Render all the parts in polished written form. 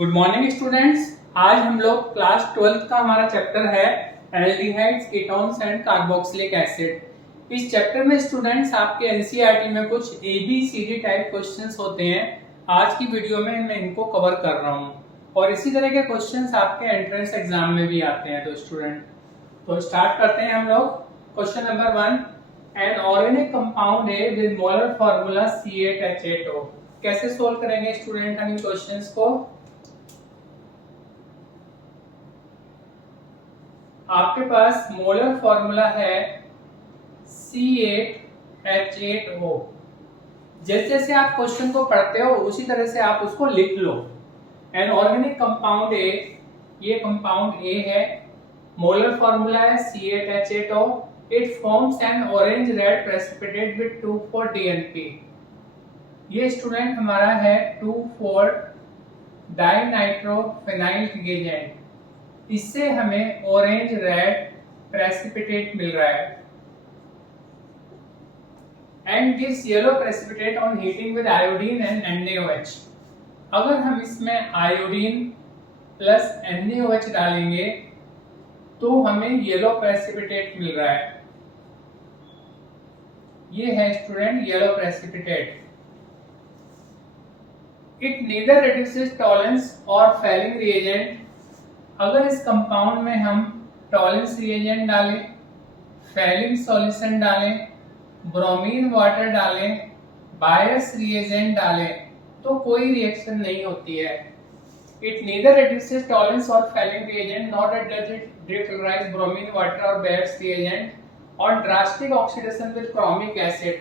Good morning students. आज हम लोग क्लास 12 का हमारा चैप्टर है aldehydes, ketones and carboxylic acid. इस चैप्टर में स्टूडेंट्स आपके एनसीईआरटी में कुछ ABCD टाइप क्वेश्चंस होते हैं। आज की वीडियो में मैं इनको कवर कर रहा हूँ और इसी तरह के क्वेश्चंस आपके एंट्रेंस एग्जाम में भी आते हैं। तो स्टूडेंट तो स्टार्ट करते हैं हम लोग। Question number 1, N organic compound है विद मोलर फार्मूला C8H8O। कैसे सोल्व करेंगे स्टूडेंट हम इन क्वेश्चंस को? आपके पास मोलर फॉर्मूला है C8H8O। जैसे जैसे आप क्वेश्चन को पढ़ते हो उसी तरह से आप उसको लिख लो। एन ऑर्गेनिक कंपाउंड ए, ये कंपाउंड ए है, मोलर फॉर्मूला है C8H8O। It forms an orange red precipitate with 2,4 DNP। ये स्टूडेंट हमारा है 2,4 डाइनाइट्रोफेनाइल एजेंट। इससे हमें ऑरेंज रेड प्रेसिपिटेट मिल रहा है and gives yellow precipitate on heating with iodine and NaOH। अगर हम इसमें आयोडीन प्लस NaOH डालेंगे तो हमें येलो प्रेसिपिटेट मिल रहा है। ये है student yellow precipitate. It neither reduces Tollens और फेलिंग रिएजेंट। अगर इस कंपाउंड में हम टॉलेंस रिएजेंट डालें, फेलिंग सॉल्यूशन डालें, ब्रोमीन वाटर डालें, बायस रिएजेंट डालें तो कोई रिएक्शन नहीं होती है। इट नीदर रिड्यूसेस टॉलेंस और Fehling reagent not does it decolourise bromine water और बायस रिएजेंट और drastic oxidation with chromic acid.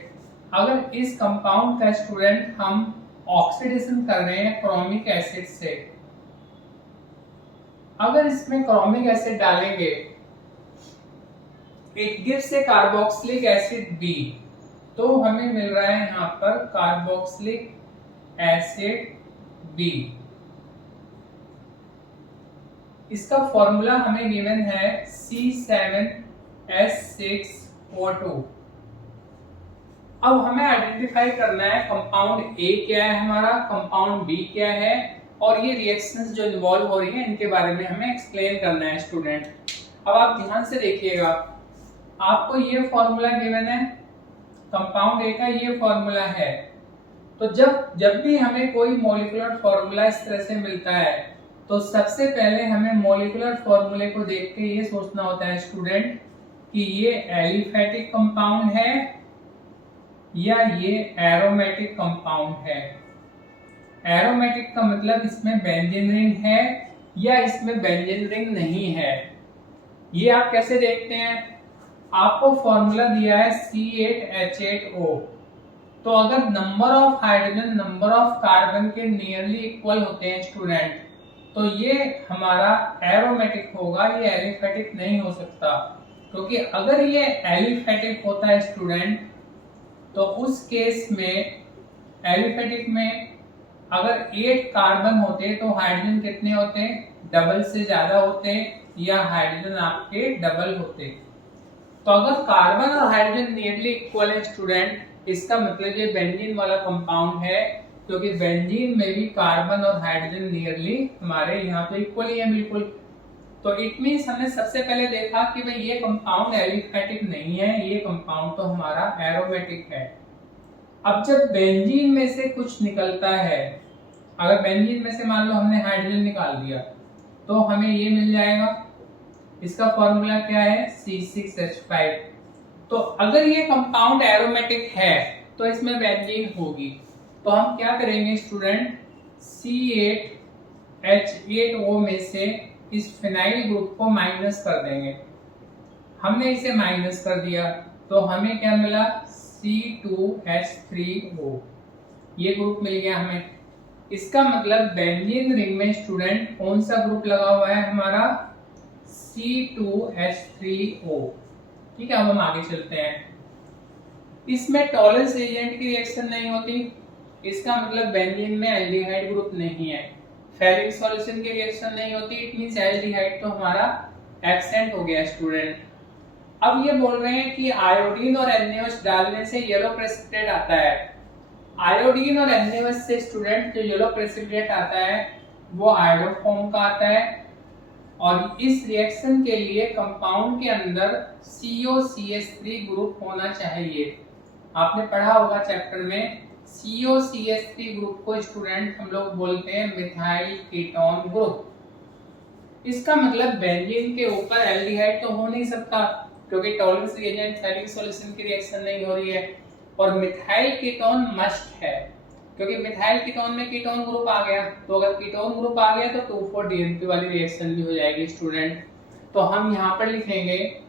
अगर इस कंपाउंड का स्टूडेंट हम ऑक्सीडेशन कर रहे हैं क्रोमिक एसिड से, अगर इसमें क्रोमिक एसिड डालेंगे it gives A carboxylic acid B, तो हमें मिल रहा है यहाँ पर कार्बोक्सिलिक एसिड B। इसका फॉर्मूला हमें गिवन है C7H6O2। अब हमें आइडेंटिफाई करना है कंपाउंड A क्या है हमारा, कंपाउंड B क्या है और ये रिएक्शंस जो इन्वॉल्व हो रही हैं इनके बारे में हमें एक्सप्लेन करना है स्टूडेंट। अब आप ध्यान से देखिएगा, आपको ये फॉर्मूला गिवन है, कंपाउंड ए का ये फॉर्मूला है। तो जब भी हमें कोई मॉलिक्यूलर फॉर्मूला इस तरह से मिलता है तो सबसे पहले हमें मॉलिक्यूलर फॉर्मूले को देख के ये सोचना होता है स्टूडेंट कि ये एलिफेटिक कंपाउंड है या ये एरोमेटिक कंपाउंड है। एरोमेटिक का मतलब इसमें बेंजीन रिंग है या इसमें बेंजीन रिंग नहीं है। ये आप कैसे देखते हैं? आपको फॉर्मूला दिया है C8H8O, तो अगर number of hydrogen number of carbon के नियरली इक्वल होते हैं स्टूडेंट तो ये हमारा एरोमेटिक होगा, ये एलिफेटिक नहीं हो सकता। क्योंकि अगर ये एलिफेटिक होता है स्टूडेंट तो उस केस में एलिफेटिक में अगर 8 कार्बन होते तो हाइड्रोजन कितने होते? डबल से ज्यादा होते या हाइड्रोजन आपके डबल होते। तो अगर कार्बन और हाइड्रोजन नियरली इक्वल है स्टूडेंट, इसका मतलब ये बेंजीन वाला कंपाउंड है, क्योंकि बेंजीन में भी कार्बन और हाइड्रोजन नियरली हमारे यहाँ पे इक्वल ही है बिल्कुल। तो इट मींस हमने सबसे पहले देखा कि भाई ये कंपाउंड एलिफेटिक नहीं है, ये कंपाउंड तो हमारा एरोमेटिक है। अब जब बेंजीन में से कुछ निकलता है, अगर बेंजीन में से मान लो हमने हाइड्रोजन निकाल दिया तो हमें ये मिल जाएगा। इसका फॉर्मूला क्या है? C6H5। तो अगर ये कंपाउंड एरोमेटिक है तो इसमें बेंजीन होगी, तो हम क्या करेंगे स्टूडेंट? C8H8O में से इस फिनाइल ग्रुप को माइनस कर देंगे। हमने इसे माइनस कर दिया तो हमें क्या मिला? C2H3O। ये ग्रुप मिल गया हमें। इसका मतलब बेंजीन रिंग में स्टूडेंट कौन सा ग्रुप लगा हुआ है हमारा? C2H3O। ठीक है, अब हम आगे चलते हैं। इसमें टॉलेंस एजेंट की रिएक्शन नहीं होती, इसका मतलब बेंजीन में एल्डिहाइड ग्रुप नहीं है। फेलिंग सॉल्यूशन की रिएक्शन नहीं होती, इट मींस एल्डिहाइड तो हमारा एब्सेंट हो गया स्टूडेंट। अब ये बोल रहे हैं कि आयोडीन और NaOH डालने से येलो प्रेसिपिटेट आता है। आयोडीन और NaOH से स्टूडेंट जो येलो प्रेसिपिटेट आता है वो आयोडोफॉर्म का आता है। और इस रिएक्शन के लिए कंपाउंड के अंदर COCH3 ग्रुप होना चाहिए। आपने पढ़ा होगा चैप्टर में, COCH3 ग्रुप को स्टूडेंट हम लोग बोलते हैं मिथाइल कीटोन ग्रुप। इसका मतलब बेंजीन के ऊपर एल्डिहाइड तो हो नहीं सकता, क्योंकि टॉलरेंस रिएजेंट फैलिक सॉल्यूशन की रिएक्शन नहीं हो रही है। और मिथाइल कीटोन मस्ट है, क्योंकि मिथाइल कीटोन में कीटोन ग्रुप आ गया, तो अगर कीटोन ग्रुप आ गया तो 2,4-DNP वाली रिएक्शन भी हो जाएगी स्टूडेंट। तो हम यहाँ पर लिखेंगे,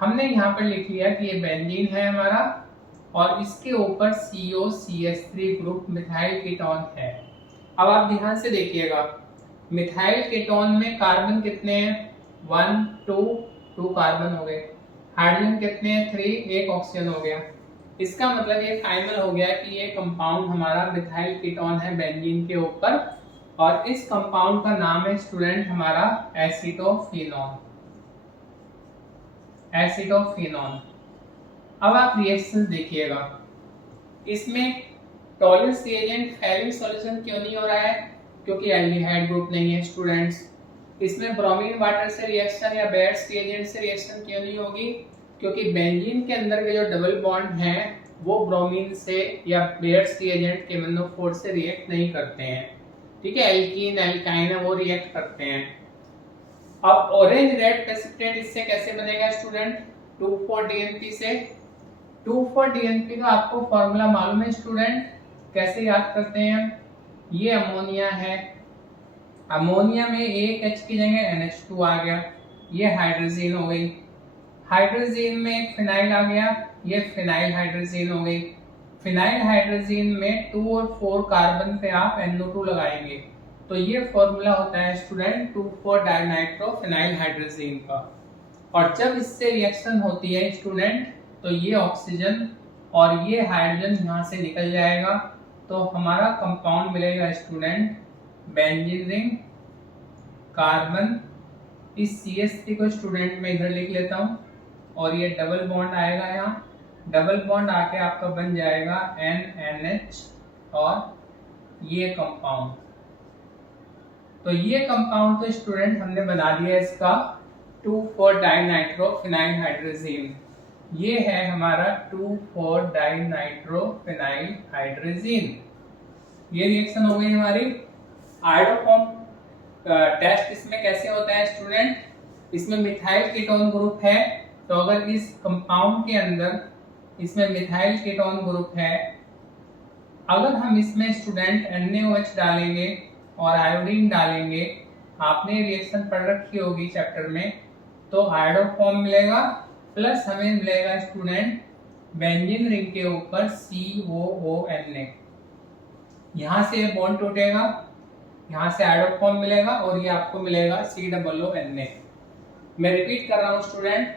हमने यहाँ पर लिख लिया कि ये बेंजीन है हमारा और इसके ऊपर COCH3 ग्रुप मिथाइल कीटोन है। अब आप ध्यान से देखिएगा, मिथाइल कीटोन में कार्बन कितने हैं? 1 2 कार्बन हो गए। हाइड्रोजन कितने हैं? 3, एक ऑक्सीजन हो गया। इसका मतलब ये फाइनल हो गया कि ये कंपाउंड हमारा मिथाइल कीटोन है बेंजीन के ऊपर, और इस कंपाउंड का नाम है स्टूडेंट हमारा एसीटोफिनोन। एसीटोफिनोन। अब आप रिएक्शन देखिएगा, इसमें टॉलरेंस रिएजेंट फैलिक सॉल्यूशन क्यों नहीं हो रहा है? क्योंकि एल्डिहाइड ग्रुप नहीं है स्टूडेंट्स। इसमें ब्रोमीन वाटर से रिएक्शन या बेयर्स रिएजेंट से रिएक्शन क्यों नहीं होगी? क्योंकि बेंजीन के अंदर के जो डबल बॉन्ड हैं वो ब्रोमीन से या बेयर्स रिएजेंट के MnO4 से रिएक्ट नहीं करते हैं। ठीक है, एल्कीन एल्काइन है वो रिएक्ट करते हैं। अब ऑरेंज रेड प्रेसिपिटेट इससे कैसे बनेगा स्टूडेंट? 2,4-DNP से। 2,4-DNP का आपको फॉर्मूला मालूम है स्टूडेंट? कैसे याद करते हैं? ये अमोनिया है, अमोनिया में एक H की जगह NH2 आ गया, ये हाइड्रोजन हो गई। हाइड्रोजन में एक फिनाइल आ गया, ये फिनाइल हाइड्रोजन हो गई। फिनाइल हाइड्रोजन में 2 और 4 कार्बन पे आप NO2 लगाएंगे, तो ये फॉर्मूला होता है स्टूडेंट 2,4-डाइनाइट्रोफिनाइल हाइड्रोजन का। और जब इससे रिएक्शन होती है स्टूडेंट, तो ये ऑक्सीजन और ये हाइड्रोजन यहाँ से निकल जाएगा, तो हमारा कंपाउंड मिलेगा स्टूडेंट बेंजीन रिंग कार्बन। इस CH3 को स्टूडेंट मैं इधर लिख लेता हूँ, और ये डबल बॉन्ड आएगा, यहाँ डबल बॉन्ड आके आपका बन जाएगा NNH और ये कंपाउंड। तो ये कंपाउंड तो स्टूडेंट हमने बना दिया इसका 2,4-डाइनाइट्रोफिनाइल हाइड्रोजन। ये है हमारा 2,4-डाइनाइट्रोफिनाइल हाइड्रोजन। ये रिएक्शन हो गई हमारी। आयोडोफॉर्म टेस्ट इसमें कैसे होता है स्टूडेंट? इसमें मिथाइल कीटोन ग्रुप है, तो अगर इस कंपाउंड के अंदर इसमें मिथाइल कीटोन ग्रुप है, अगर हम इसमें स्टूडेंट NaOH डालेंगे और आयोडीन डालेंगे, आपने रिएक्शन पढ़ रखी होगी चैप्टर में, तो आयोडोफॉर्म मिलेगा प्लस हमें मिलेगा स्टूडेंट बेंजीन रिंग के ऊपर COONA। यहाँ से ये बॉन्ड टूटेगा, यहाँ से आयोडोफॉर्म मिलेगा और ये आपको मिलेगा COONA। मैं रिपीट कर रहा हूँ स्टूडेंट,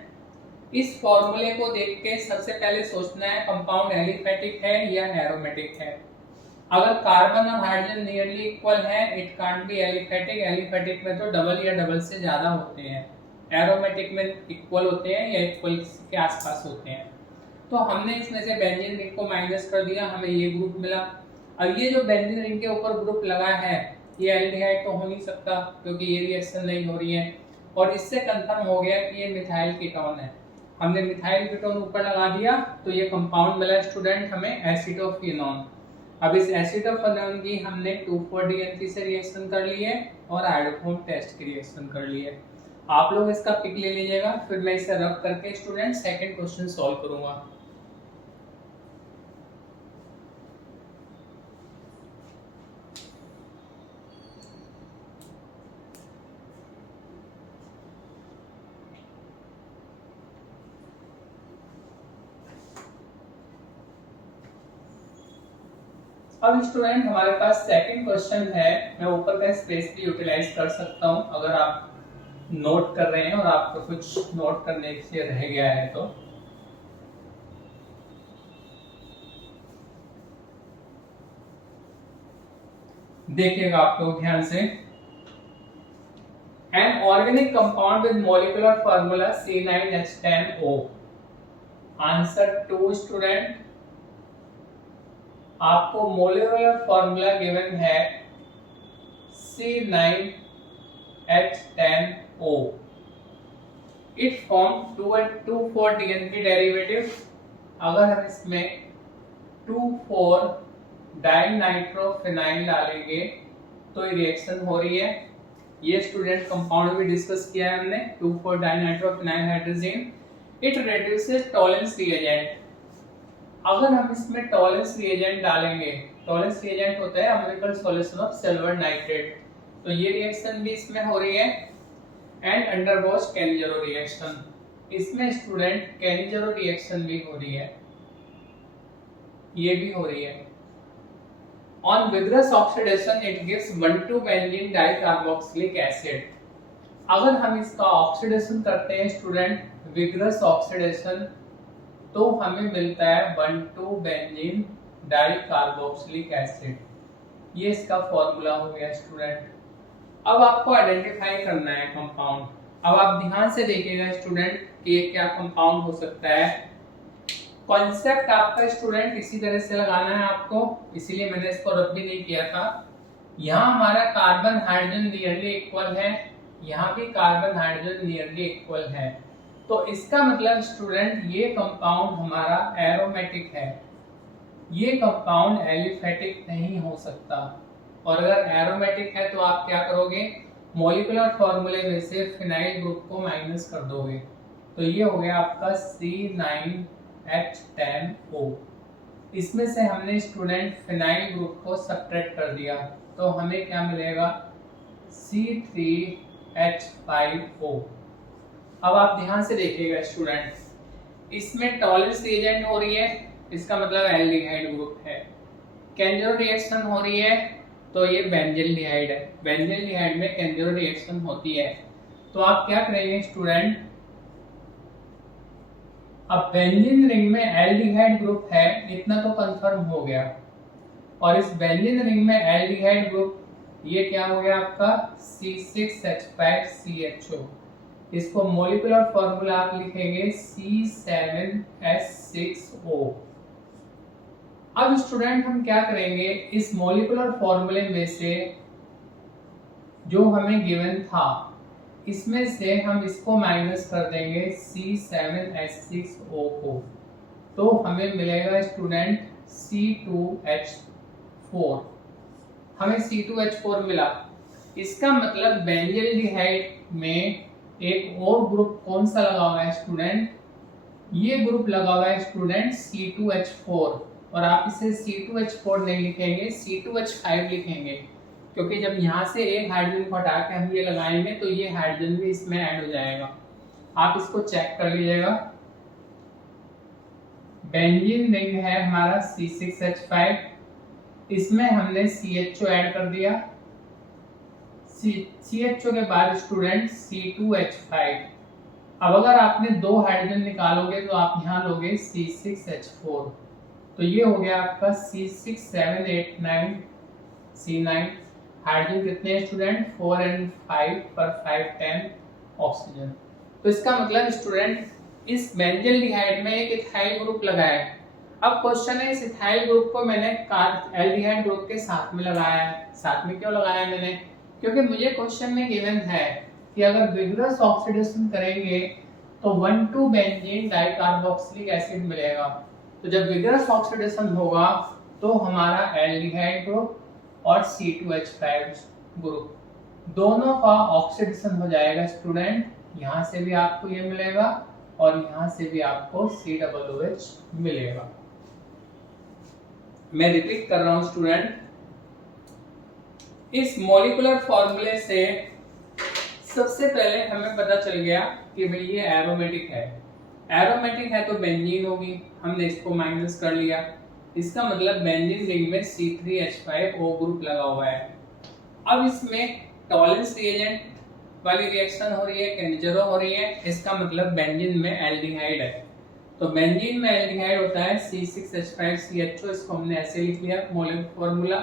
इस फॉर्मूले को देख के सबसे पहले सोचना है कंपाउंड एलिफेटिक है या एरोमेटिक है। अगर कार्बन और हाइड्रोजन नियरली इक्वल है, it can't be aliphatic. Aliphatic में तो डबल या डबल से ज्यादा होते हैं, एरोमेटिक में इक्वल होते हैं या इक्वल के आसपास होते हैं। तो हमने इसमें से बेंजीन रिंग को माइनस कर दिया, हमें ये ग्रुप मिला। और ये जो बेंजीन रिंग के ऊपर ग्रुप लगा है, ये एल्डिहाइड तो हो नहीं सकता, क्योंकि ये रिएक्शन नहीं हो रही है। और इससे कंफर्म हो गया कि ये मिथाइल कीटोन है। हमने मिथाइल कीटोन ऊपर लगा दिया, तो ये कंपाउंड मिला स्टूडेंट हमें एसीटोफिनोन। अब इस एसीटोफिनोन की हमने 2,4-DNP से रिएक्शन कर ली है और आयोडोफॉर्म टेस्ट की रिएक्शन कर ली है। आप लोग इसका पिक ले लीजिएगा, फिर मैं इसे रब करके स्टूडेंट सेकंड क्वेश्चन सॉल्व करूंगा। अब स्टूडेंट हमारे पास सेकंड क्वेश्चन है, मैं ऊपर का स्पेस भी यूटिलाइज कर सकता हूं अगर आप नोट कर रहे हैं और आपको कुछ नोट करने से रह गया है तो। देखिएगा आप लोग ध्यान से। N organic compound with molecular formula C9H10O। Answer 2 student, आपको मॉलिक्यूलर फार्मूला गिवन है C9H10O. It formed 2,4-DNP derivative. अगर हम इसमें 2,4-डाइनाइट्रोफिनाइल डालेंगे तो ये रिएक्शन हो रही है। ये स्टूडेंट कंपाउंड भी डिस्कस किया है हमने, two four dinitrophenyl hydrogen. It reduces Tollens reagent. अगर हम इसमें टॉलेंस रिएजेंट डालेंगे, टॉलेंस रिएजेंट होता है ammoniacal solution of silver nitrate, तो ये रिएक्शन भी इसमें हो रही है। एंड अंडरगोस कैनिजेरो रिएक्शन, इसमें स्टूडेंट कैनिजेरो रिएक्शन भी हो रही है, ये भी हो रही है। On vigorous oxidation it gives one two benzene dicarboxylic acid. अगर हम इसका ऑक्सीडेशन करते हैं स्टूडेंट, विग्रस ऑक्सीडेशन, तो हमें मिलता है 1,2-बेंजीन डाइकार्बोक्सिलिक एसिड। ये इसका फॉर्मूला हो गया स्टूडेंट। अब आपको आइडेंटिफाई करना है कंपाउंड। अब आप ध्यान से देखिएगा स्टूडेंट कि ये क्या कंपाउंड हो सकता है। कॉन्सेप्ट आपका स्टूडेंट इसी तरह से लगाना है आपको, इसीलिए मैंने इसको रब भी नहीं किया था। यहाँ हमारा कार्बन हाइड्रोजन नियरली इक्वल है, यहाँ भी कार्बन हाइड्रोजन नियरली इक्वल है, तो इसका मतलब स्टूडेंट ये कंपाउंड हमारा एरोमेटिक है, ये कंपाउंड एलिफेटिक नहीं हो सकता। और अगर एरोमेटिक है तो आप क्या करोगे, मॉलिक्यूलर फॉर्मूले में से फिनाइल ग्रुप को माइनस कर दोगे, तो ये हो गया आपका C9H10O। इसमें से हमने स्टूडेंट फिनाइल ग्रुप को सब्ट्रैक्ट कर दिया, तो हमें क्या मिलेगा, C3H5O। अब आप ध्यान से देखिएगा स्टूडेंट, इसमें टॉलेंस रिएजेंट हो रही है, इसका मतलब एल्डिहाइड ग्रुप है। कैंजरो रिएक्शन हो रही है, तो ये बेंजील्डिहाइड है। बेंजील्डिहाइड में कैंजरो रिएक्शन होती है, तो आप क्या करेंगे स्टूडेंट, अब बेंजीन रिंग में एल्डिहाइड ग्रुप है, इतना तो कंफर्म हो गया। और इस बेंजीन रिंग में एल्डिहाइड ग्रुप, ये क्या हो गया आपका C6H5CHO। इसको मॉलिक्यूलर फॉर्मूला आप लिखेंगे C7H6O। अब स्टूडेंट हम क्या करेंगे, इस मॉलिक्यूलर फॉर्मूले में से जो हमें गिवन था, इसमें से हम इसको माइनस कर देंगे C7H6O को, तो हमें मिलेगा स्टूडेंट C2H4। हमें C2H4 मिला, इसका मतलब बेंजील्डिहाइड में एक और ग्रुप कौन सा लगा हुआ है स्टूडेंट, ये ग्रुप लगा हुआ है स्टूडेंट C2H4। और आप इसे C2H4 नहीं लिखेंगे, C2H5 लिखेंगे, क्योंकि जब यहाँ से एक हाइड्रोजन को हटा के हम ये लगाएंगे तो ये हाइड्रोजन भी इसमें ऐड हो जाएगा। आप इसको चेक कर लीजिएगा। बेंजीन रिंग है हमारा C6H5, इसमें हमने CHO ऐड कर दिया, CHO के बाद स्टूडेंट C2H5। अब अगर आपने दो हाइड्रोजन निकालोगे तो आप यहाँ लोगे C6H4, तो ये हो गया आपका C6, 7, 8, 9 C9। हाइड्रोजन कितने हैं स्टूडेंट, 4 and 5 पर 5 10 ऑक्सीजन। तो इसका मतलब स्टूडेंट इस बेंजील्डिहाइड में एक इथाइल ग्रुप लगा है। अब क्वेश्चन है, इस इथाइल ग्रुप को मैंने एल्डिहाइड ग्रुप के साथ में लगाया है। साथ में क्यों लगाया मैंने, क्योंकि मुझे क्वेश्चन में गिवन है कि अगर विग्रस ऑक्सीडेशन करेंगे तो 1,2-बेंजीन डाइकार्बोक्सिलिक एसिड मिलेगा। तो जब विग्रस ऑक्सीडेशन होगा तो हमारा एल्डिहाइड ग्रुप और C2H5 ग्रुप दोनों का ऑक्सीडेशन हो जाएगा स्टूडेंट। यहाँ से भी आपको ये मिलेगा और यहाँ से भी आपको COOH मिलेगा। मैं रिपीट कर रहा हूँ स्टूडेंट, इस मॉलिक्यूलर फॉर्मूले से सबसे पहले हमें पता चल गया कि भाई ये एरोमेटिक है। एरोमेटिक है तो बेंजीन होगी, हमने इसको माइनस कर लिया, इसका मतलब बेंजीन रिंग में C3H5O ग्रुप लगा हुआ है। अब इसमें टॉलेंस रिएजेंट वाली रिएक्शन हो रही है, कैंजरो हो रही है, इसका मतलब बेंजीन में एल्डिहाइड है। तो बेंजीन में एल्डिहाइड होता है C6H5CHO, इसको हमने ऐसे लिख लिया मॉलिक्यूलर फॉर्मूला।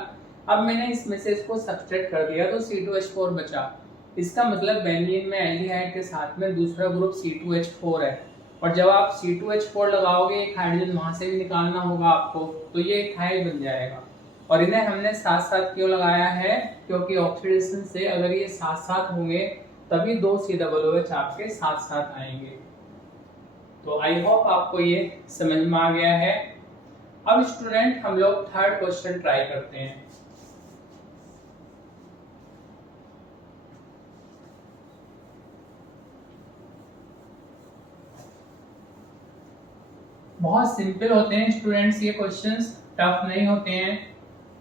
अब मैंने इसमें से इसको सब्सट्रैक्ट कर दिया तो C2H4 बचा, इसका मतलब बेंजीन में एल्डिहाइड के साथ में दूसरा ग्रुप C2H4 है। और जब आप C2H4 लगाओगे, एक हाइड्रोजन वहां से भी निकालना होगा आपको, तो ये इथाइल बन जाएगा। और इन्हें हमने साथ साथ क्यों लगाया है, क्योंकि ऑक्सीडेशन से अगर ये साथ साथ होंगे तभी दो COOH आपके साथ साथ आएंगे। तो आई होप आपको ये समझ में आ गया है। अब स्टूडेंट हम लोग थर्ड क्वेश्चन ट्राई करते हैं। बहुत सिंपल होते हैं स्टूडेंट्स, ये क्वेश्चंस टफ नहीं होते हैं,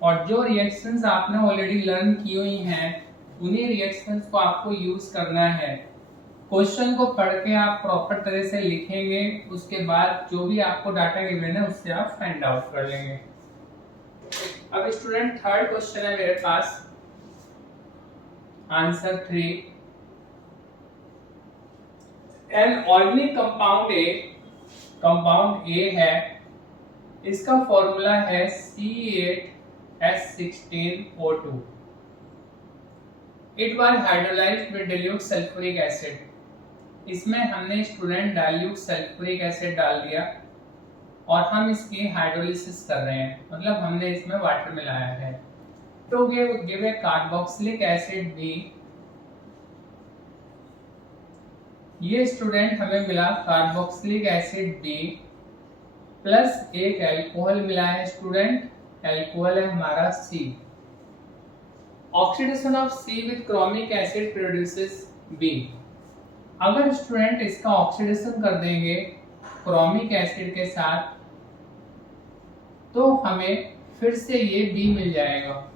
और जो रिएक्शंस आपने ऑलरेडी लर्न की हुई हैं उन्हीं रिएक्शंस को आपको यूज करना है। क्वेश्चन को पढ़ के आप प्रॉपर तरह से लिखेंगे, उसके बाद जो भी आपको डाटा गिवन है उससे आप फाइंड आउट कर लेंगे। अब स्टूडेंट थर्ड क्वेश्चन है मेरे पास, answer 3। An organic compound A है, इसका फॉर्मूला है C8H16O2। It was hydrolysed with dilute sulphuric acid. इसमें हमने स्टूडेंट डाइल्यूट सल्फ्यूरिक एसिड डाल दिया और हम इसकी हाइड्रोलिसिस कर रहे हैं, मतलब हमने इसमें वाटर मिलाया है। तो गिव ए कार्बोक्सिलिक एसिड भी, ये स्टूडेंट हमें मिला कार्बोक्सिलिक एसिड बी प्लस एक अल्कोहल मिला है स्टूडेंट, अल्कोहल है हमारा C। Oxidation of C with chromic acid produces B। अगर स्टूडेंट इसका ऑक्सीडेशन कर देंगे क्रोमिक एसिड के साथ तो हमें फिर से ये B मिल जाएगा।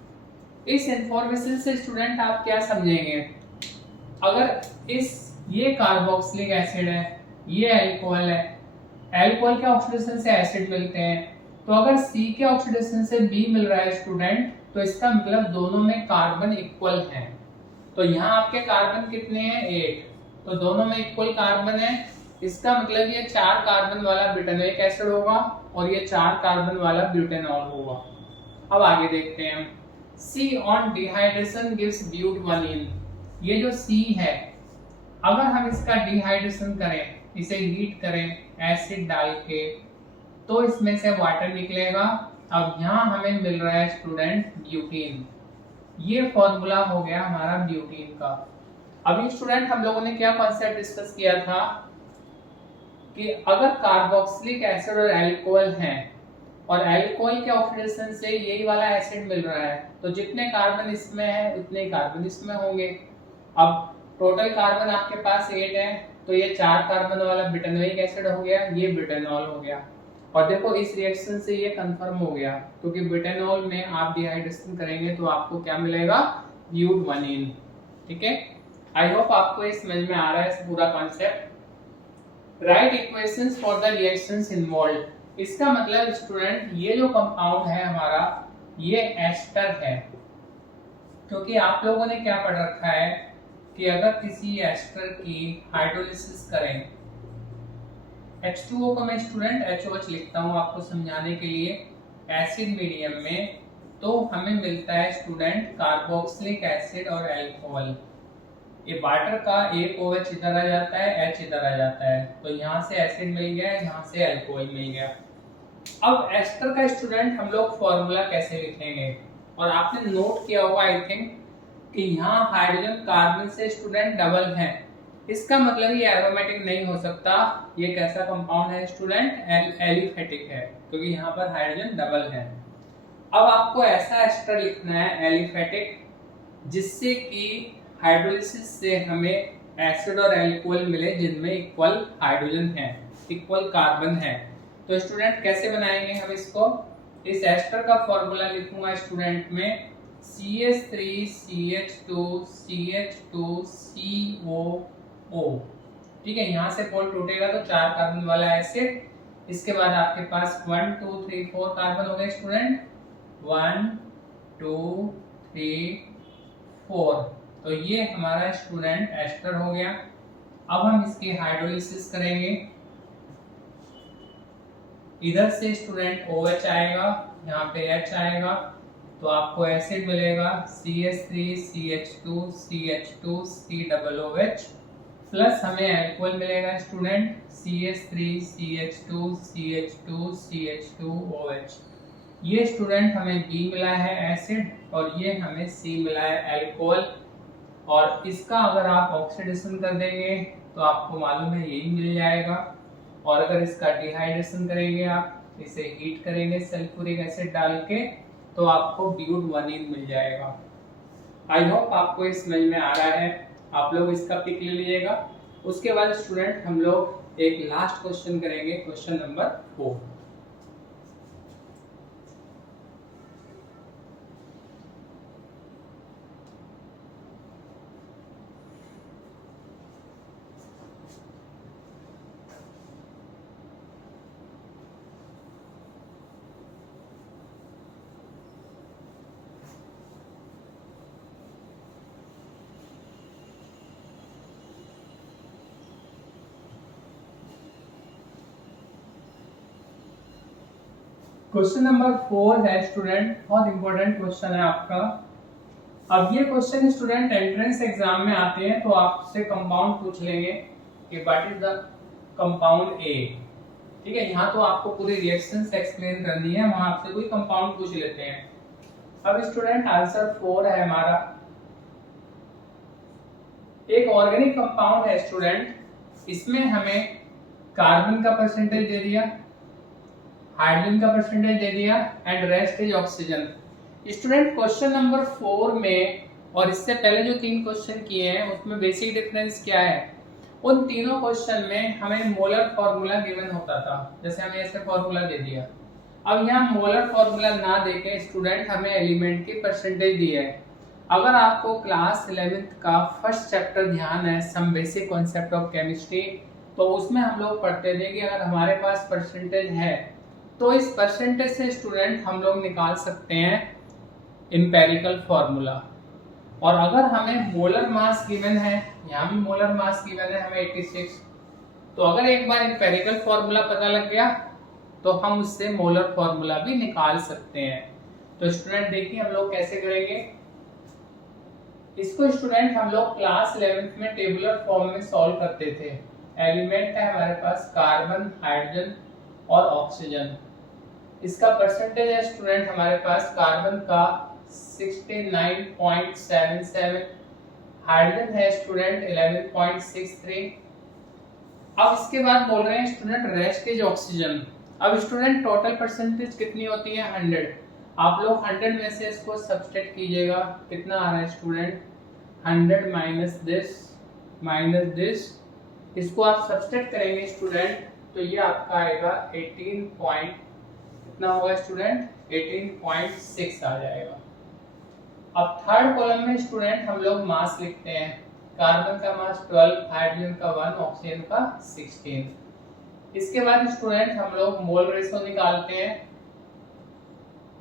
इस इंफॉर्मेशन से स्टूडेंट आप क्या समझेंगे, अगर ये कार्बोक्सिलिक एसिड है, ये अल्कोहल है, अल्कोहल के ऑक्सीडेशन से एसिड मिलते हैं, तो अगर C के ऑक्सीडेशन से B मिल रहा है स्टूडेंट, तो इसका मतलब दोनों में कार्बन इक्वल हैं। तो यहाँ आपके कार्बन कितने हैं, 8, तो दोनों में इक्वल कार्बन है। इसका मतलब ये 4 कार्बन वाला ब्यूटेनोइक एसिड होगा और ये 4 कार्बन वाला ब्यूटेनॉल होगा। अब आगे देखते हैं, C on dehydration gives but1ene। ये जो C है, अगर हम इसका डिहाइड्रेशन करें, इसे हीट करें एसिड डाल के, तो इसमें से वाटर निकलेगा। अब यहाँ हमें मिल रहा है स्टूडेंट ब्यूटीन। ये फॉर्मूला हो गया हमारा ब्यूटीन का। अभी स्टूडेंट हम लोगों ने क्या कॉन्सेप्ट डिस्कस किया था कि अगर कार्बोक्सिलिक एसिड और अल्कोहल हैं और अल्कोहल के ऑक्सीडेशन से यही वाला एसिड मिल रहा है, तो जितने कार्बन इसमें है उतने कार्बन इसमें होंगे। अब टोटल कार्बन आपके पास 8 है, तो ये 4 कार्बन वाला ब्यूटेनोइक एसिड हो गया, ये ब्यूटेनॉल हो गया। और देखो इस रिएक्शन से ये कंफर्म हो गया, क्योंकि ब्यूटेनॉल में आप डिहाइड्रेशन करेंगे तो आपको क्या मिलेगा, but1ene। ठीक है, आई होप आपको ये समझ में आ रहा है इस पूरा concept. Right equations for the reactions involved. इसका मतलब स्टूडेंट ये जो कंपाउंड है हमारा, ये एस्टर है, क्योंकि आप लोगों ने क्या पढ़ रखा है कि अगर किसी एस्टर की हाइड्रोलिसिस करें, H2O को मैं स्टूडेंट HOH लिखता हूँ आपको समझाने के लिए, एसिड मीडियम में, तो हमें मिलता है स्टूडेंट कार्बोक्सिलिक एसिड और अल्कोहल। ये वाटर का एक OH इधर आ जाता है, H इधर आ जाता है, तो यहाँ से एसिड मिल गया, यहाँ से अल्कोहल मिल गया। अब एस्टर का स्टूडेंट हम लोग फॉर्मूला कैसे लिखेंगे, और आपने नोट किया होगा आई थिंक कि यहाँ हाइड्रोजन कार्बन से स्टूडेंट डबल है, इसका मतलब ये एरोमेटिक नहीं हो सकता। ये कैसा कंपाउंड है स्टूडेंट, एलिफेटिक है, क्योंकि यहाँ पर हाइड्रोजन डबल है। अब आपको ऐसा एस्टर लिखना है एलिफेटिक, जिससे कि हाइड्रोलिसिस से हमें एसिड और अल्कोहल मिले जिनमें इक्वल हाइड्रोजन है, इक्वल कार्बन है। तो स्टूडेंट कैसे बनाएंगे हम इसको, इस एस्टर का फॉर्मूला लिखूंगा स्टूडेंट में CH3CH2CH2CO। ठीक है, यहाँ से पोल टूटेगा तो 4 कार्बन वाला एसिड, इसके बाद आपके पास 1 2 3 4 कार्बन हो गए स्टूडेंट, 1 2 3 4। तो ये हमारा स्टूडेंट एस्टर हो गया। अब हम इसकी हाइड्रोलिसिस करेंगे, इधर से स्टूडेंट OH आएगा, यहाँ पे H आएगा, तो आपको एसिड मिलेगा CH3CH2CH2COOH, प्लस हमें अल्कोहल मिलेगा स्टूडेंट CH3CH2CH2CH2OH। ये स्टूडेंट हमें बी मिला है एसिड, और ये हमें सी मिला है एल्कोहल। और इसका अगर आप ऑक्सीडेशन कर देंगे तो आपको मालूम है यही मिल जाएगा। और अगर इसका डिहाइड्रेशन करेंगे, आप इसे हीट करेंगे सल्फ्यूरिक एसिड डाल के, तो आपको ब्यूट-1इन मिल जाएगा। आई होप आपको ये समझ में आ रहा है। आप लोग इसका पिक ले लीजिएगा। उसके बाद स्टूडेंट हम लोग एक लास्ट क्वेश्चन करेंगे, क्वेश्चन नंबर 4। क्वेश्चन नंबर 4 है स्टूडेंट, बहुत इंपॉर्टेंट क्वेश्चन है आपका। अब ये क्वेश्चन स्टूडेंट एंट्रेंस एग्जाम में आते हैं, तो आपसे कंपाउंड पूछ लेंगे कि what is the compound A. ठीक है, यहाँ तो आपको पूरी रिएक्शंस एक्सप्लेन करनी है, वहां आपसे कोई कंपाउंड पूछ लेते हैं। अब स्टूडेंट आंसर 4 है हमारा। एक ऑर्गेनिक कंपाउंड है स्टूडेंट, इसमें हमें कार्बन का परसेंटेज दे दिया, हाइड्रोजन का परसेंटेज दे दिया, and rest is oxygen. Student question number 4 में और इससे पहले जो 3 क्वेश्चन किए हैं उसमें बेसिक डिफरेंस क्या है? उन तीनों क्वेश्चन में हमें मोलर फॉर्मूला गिवन होता था, जैसे हमें ऐसे फॉर्मूला दे दिया। अब यहाँ मोलर फॉर्मूला ना देके स्टूडेंट हमें एलिमेंट की परसेंटेज दी है। अगर आपको क्लास 11th का फर्स्ट चैप्टर ध्यान है, some basic concept of chemistry, तो उसमें हम लोग पढ़ते थे कि अगर हमारे पास परसेंटेज है तो इस परसेंटेज से स्टूडेंट हम लोग निकाल सकते हैं एम्पिरिकल फॉर्मूला। और अगर हमें मोलर मास गिवन है, यहाँ भी मोलर मास गिवन है हमें 86, तो अगर एक बार एम्पिरिकल फॉर्मूला पता लग गया तो हम उससे मोलर फॉर्मूला भी निकाल सकते हैं। तो स्टूडेंट देखिए हम लोग कैसे करेंगे इसको। स्टूडेंट हम लोग क्लास 11th में टेबुलर फॉर्म में सॉल्व करते थे। एलिमेंट है हमारे पास कार्बन, हाइड्रोजन और ऑक्सीजन। इसका परसेंटेज है स्टूडेंट हमारे पास कार्बन का 69.77, हाइड्रोजन है स्टूडेंट 11.63। अब इसके बाद बोल रहे हैं स्टूडेंट रेस्ट इज ऑक्सीजन। अब स्टूडेंट टोटल परसेंटेज कितनी होती है? 100। आप लोग 100 में से इसको सब्सट्रैक्ट कीजिएगा, कितना आ रहा है स्टूडेंट? 100 माइनस दिस, इसको आप सब्सट्रैक्ट करेंगे स्टूडेंट, तो ये आपका आएगा 18 पॉइंट, कितना होगा स्टूडेंट? 18.6 आ जाएगा। अब थर्ड कॉलम में स्टूडेंट हम लोग मास लिखते हैं। कार्बन का मास 12, हाइड्रोजन का 1, ऑक्सीजन का 16। इसके बाद स्टूडेंट हम लोग मोल रेशो निकालते हैं।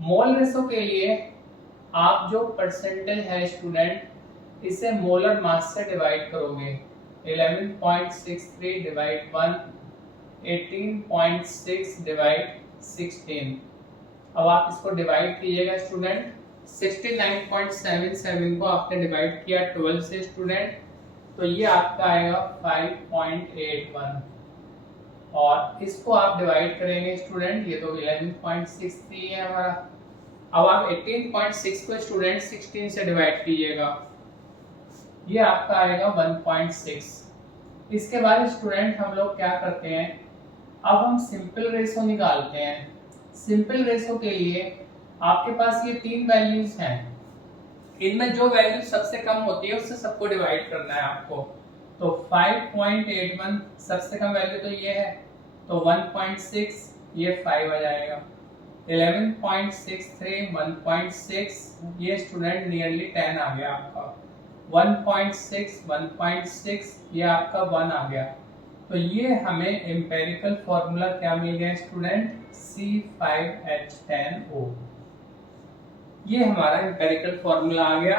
मोल रेशो के लिए आप जो परसेंटेज है स्टूडेंट, इसे मोलर मास से डिवाइड करोगे। 11.63 डिवाइड 1, 18.6 डिवाइड 16। अब आप इसको डिवाइड कीजिएगा स्टूडेंट। 69.77 को आपने डिवाइड किया 12 से स्टूडेंट, तो ये आपका आएगा 5.81, और इसको आप डिवाइड करेंगे स्टूडेंट, ये तो 11.63 है हमारा। अब आप 18.6 को स्टूडेंट 16 से डिवाइड कीजिएगा, ये आपका आएगा 1.6। इसके बाद स्टूडेंट हम लोग क्या करते हैं, अब हम सिंपल रेशो निकालते हैं। सिंपल रेशो के लिए आपके पास ये 3 वैल्यूज हैं, इनमें जो वैल्यू सबसे कम होती है उससे सबको डिवाइड करना है आपको। तो 5.81 सबसे कम वैल्यू तो ये है, तो 1.6 ये 5 आ जाएगा। 11.63 1.6, ये स्टूडेंट नियरली 10 आ गया आपका। 1.6 ये आपका 1 आ गया। तो ये हमें एम्पिरिकल फॉर्मूला क्या मिल गया स्टूडेंट? C5H10O। ये हमारा एम्पिरिकल फॉर्मूला आ गया।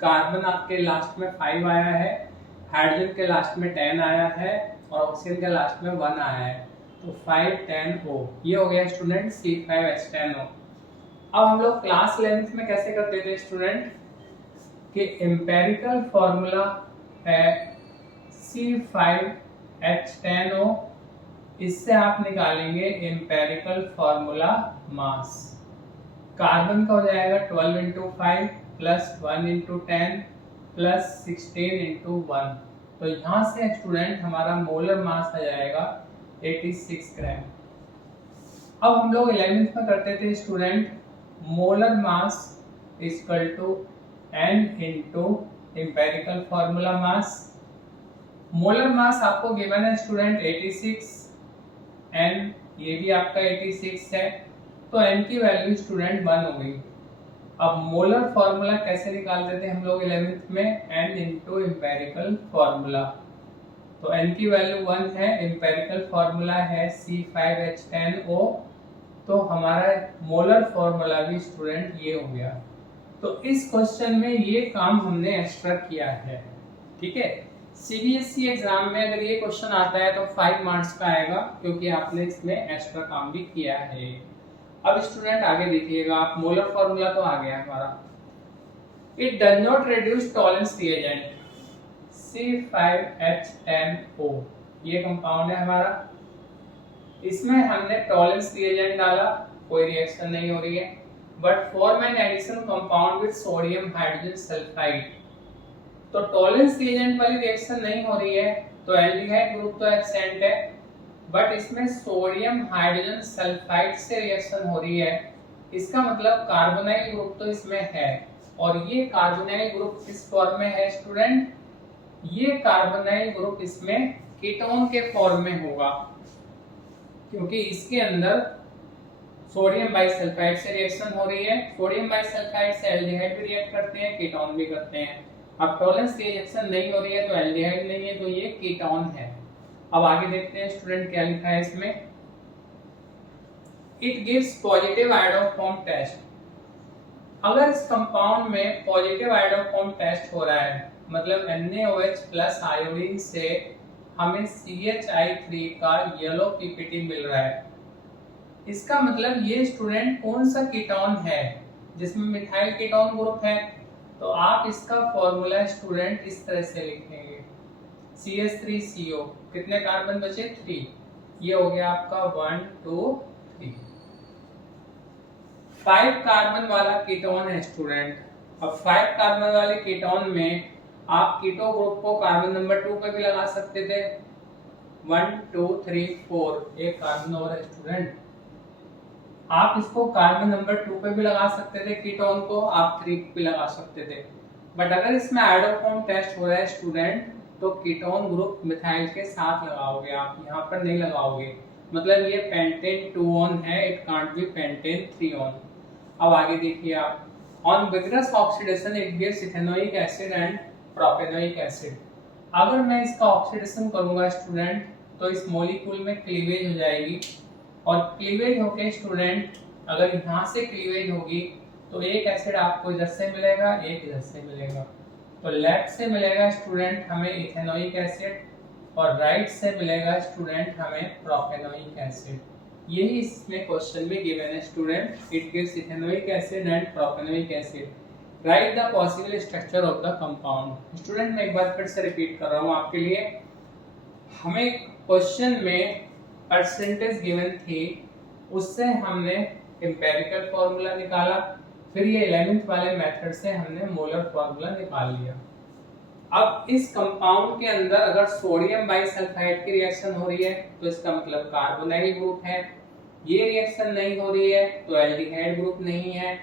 कार्बन आपके लास्ट में 5 आया है, हाइड्रोजन के लास्ट में 10 आया है, और ऑक्सीजन के लास्ट में 1 आया है, तो 510O ये हो गया स्टूडेंट C5H10O। अब हम लोग क्लास 11th में कैसे करते थे स्टूडेंट कि एम्पिरिकल फॉर्मूला है C5H10O, इससे आप निकालेंगे एम्पिरिकल फॉर्मूला मास। कार्बन का हो जाएगा 12 into 5 plus 1 into 10 plus 16 into 1। तो यहाँ से स्टूडेंट हमारा मोलर मास आ जाएगा 86 ग्राम। अब हम लोग 11th में करते थे student molar mass equal to n into empirical formula mass. Molar mass आपको गिवन है स्टूडेंट 86, n ये भी आपका 86 है, तो n की वैल्यू स्टूडेंट 1 हो गई। अब मोलर फॉर्मूला कैसे निकालते थे हम लोग 11th में, n इंटू एम्पेरिकल फॉर्मूला। तो n की वैल्यू 1 है, एम्पेरिकल फॉर्मूला है C5H10O, तो हमारा मोलर फॉर्मूला भी स्टूडेंट ये हो गया। तो इस क्वेश्चन में ये काम हमने एक्स्ट्रा किया है, ठीक है। सीबीएसई एग्जाम में अगर ये क्वेश्चन आता है तो 5 मार्क्स का आएगा, क्योंकि आपने इसमें एक्स्ट्रा काम भी किया है। अब स्टूडेंट आगे देखिएगा आप, मोलर फॉर्मूला तो आ गया हमारा। It does not reduce Tollens reagent C5H10O, ये कंपाउंड है हमारा। इसमें हमने टॉलेंस रिएजेंट डाला, कोई रिएक्शन नहीं हो रही है। But form an addition compound with sodium hydrogen sulphide, तो टॉलेंस रिएजेंट वाली रिएक्शन नहीं हो रही है, तो एल्डिहाइड ग्रुप तो एब्सेंट है, बट इसमें सोडियम हाइड्रोजन सल्फाइड से रिएक्शन हो रही है। इसका मतलब कार्बोनाइल ग्रुप तो इसमें है, और ये कार्बोनाइल ग्रुप किस फॉर्म में है स्टूडेंट, ये कार्बोनाइल ग्रुप इसमें कीटोन के फॉर्म में होगा, क्योंकि इसके अंदर सोडियम बाइसल्फाइड से रिएक्शन हो रही है। सोडियम बाइसल्फाइड से एल्डिहाइड भी रिएक्ट करते हैं, कीटोन भी करते हैं। अब टॉलेंस रिएक्शन नहीं हो रही है तो एल्डिहाइड नहीं है, तो ये कीटोन है। अब आगे देखते हैं स्टूडेंट क्या लिखा है इसमें। It gives positive iodoform test, अगर इस कंपाउंड में पॉजिटिव आयोडोफॉर्म टेस्ट हो रहा है, मतलब NaOH प्लस आयोडीन से हमें CHI3 का येलो पीपीटी मिल रहा है, इसका मतलब ये स्टूडेंट कौन सा कीटोन है, जिसमें मिथाइल कीटोन ग्रुप है। तो आप इसका फॉर्मूला स्टूडेंट इस तरह से लिखेंगे, CH3CO, कितने कार्बन बचे 3, ये हो गया आपका 1 2 3। 5 कार्बन वाला कीटोन है स्टूडेंट। अब 5 कार्बन वाले कीटोन में आप कीटो ग्रुप को कार्बन नंबर 2 पे भी लगा सकते थे, 1 2 3 4, एक कार्बन और है स्टूडेंट। आप इसको कार्बन नंबर 2 पे भी लगा सकते थे, कीटोन को आप 3 पे भी लगा सकते थे। बट अगर इसमें आयोडोफॉर्म टेस्ट हो रहा है स्टूडेंट, तो कीटोन ग्रुप मिथाइल के साथ लगाओगे, आप यहाँ पर नहीं लगाओगे, मतलब ये पेंटेन 2 ऑन है, it can't be pentane 3 on. अब आगे देखिए आप, on vigorous oxidation it gives ethanoic acid and propanoic acid. अगर मैं इसका ऑक्सीडेशन करूंगा स्टूडेंट, तो इस मॉलिक्यूल में क्लीवेज हो जाएगी, और क्लीवेज होके स्टूडेंट अगर यहाँ से क्लीवेज होगी तो एक एसिड आपको इधर से मिलेगा, एक इधर से मिलेगा। तो लेफ्ट से मिलेगा स्टूडेंट हमें इथेनोइक एसिड, और राइट से मिलेगा स्टूडेंट हमें प्रोपेनोइक एसिड। यही इसमें क्वेश्चन में गिवन है student, it gives ethanoic acid and propanoic acid. Right the possible structure of the compound. Student मैं एक बार फिर से रिपीट कर रहा हूँ आपके लिए, हमें क्वेश्चन में परसेंटेज गिवन थी, उससे हमने एम्पिरिकल फॉर्मूला निकाला, फिर ये 11th वाले मेथड से हमने मोलर फॉर्मूला निकाल लिया। अब इस कंपाउंड के अंदर अगर सोडियम बाइसल्फाइड की रिएक्शन हो रही है तो इसका मतलब कार्बोनाइल ग्रुप है, ये रिएक्शन नहीं हो रही है तो एल्डिहाइड ग्रुप नहीं है,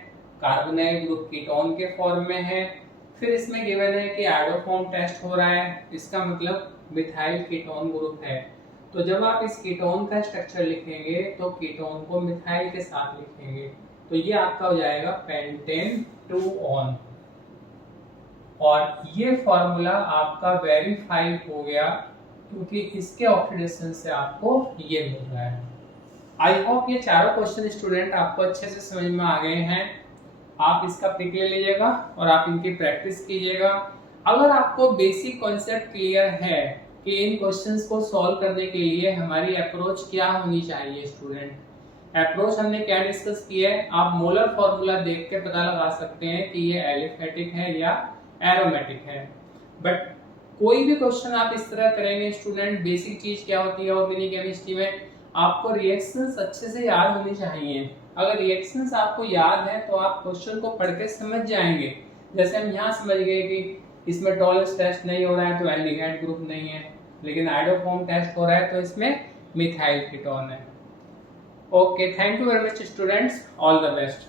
कार्बोनाइल ग्रुप कीटोन के फॉर्म में है। फिर इसमें गिवन है कि आयोडोफॉर्म टेस्ट हो रहा है, इसका मतलब मिथाइल कीटोन ग्रुप है। तो जब आप इस कीटोन का स्ट्रक्चर लिखेंगे तो कीटोन को मिथाइल के साथ लिखेंगे, तो ये आपका हो जाएगा पेंटेन 2 ऑन, और ये फॉर्मूला आपका वेरीफाई हो गया क्योंकि इसके ऑक्सीडेशन से आपको ये मिल रहा है। आई होप ये चारों क्वेश्चन स्टूडेंट आपको अच्छे से समझ में आ गए हैं। आप इसका पिक ले लीजिएगा और आप इनकी प्रैक्टिस कीजिएगा। अगर आपको बेसिक कॉन्सेप्ट क्लियर है कि इन क्वेश्चंस को सॉल्व करने के लिए हमारी अप्रोच क्या होनी चाहिए स्टूडेंट, अप्रोच हमने क्या डिस्कस किया है, आप मोलर फॉर्मूला देख के पता लगा सकते हैं कि ये एलिफेटिक है या एरोमेटिक है। बट कोई भी क्वेश्चन आप इस तरह करेंगे स्टूडेंट, बेसिक चीज क्या होती है ऑर्गेनिक केमिस्ट्री में, आपको रिएक्शंस अच्छे से याद होनी चाहिए। अगर रिएक्शंस आपको याद है तो आप क्वेश्चन को पढ़ के समझ जाएंगे। जैसे हम यहाँ समझ गए कि इसमें टॉलेस टेस्ट नहीं हो रहा है तो एल्डिहाइड ग्रुप नहीं है, लेकिन आइडोफॉर्म टेस्ट हो रहा है तो इसमें मिथाइल कीटोन है। Okay, thank you very much students, all the best.